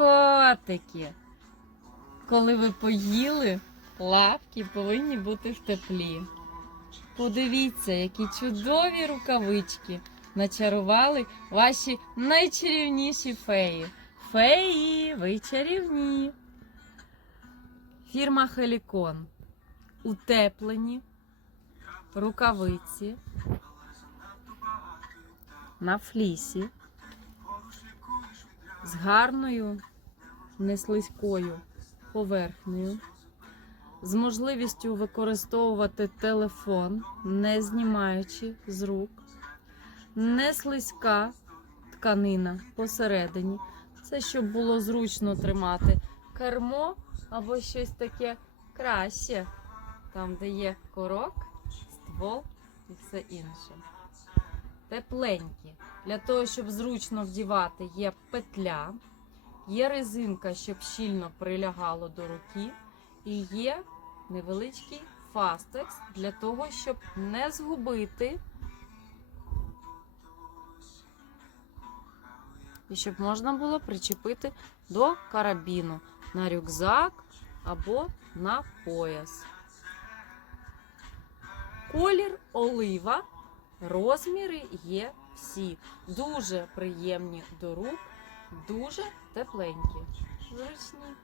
котики. Коли ви поїли, лапки повинні бути в теплі. Подивіться, які чудові рукавички начарували ваші найчарівніші феї. Феї, ви чарівні. Фірма Хелікон. Утеплені рукавиці на флісі з гарною неслизькою поверхнею, з можливістю використовувати телефон, не знімаючи з рук, не слизька тканина посередині. Це щоб було зручно тримати кермо або щось таке краще, там, де є корок, ствол і все інше. Тепленькі. Для того, щоб зручно вдівати, є петля, є резинка, щоб щільно прилягало до руки, і є невеличкий фастекс для того, щоб не згубити. І щоб можна було причепити до карабіну на рюкзак або на пояс. Колір олива, розміри є всі. Дуже приємні до рук, дуже тепленькі. Зручні.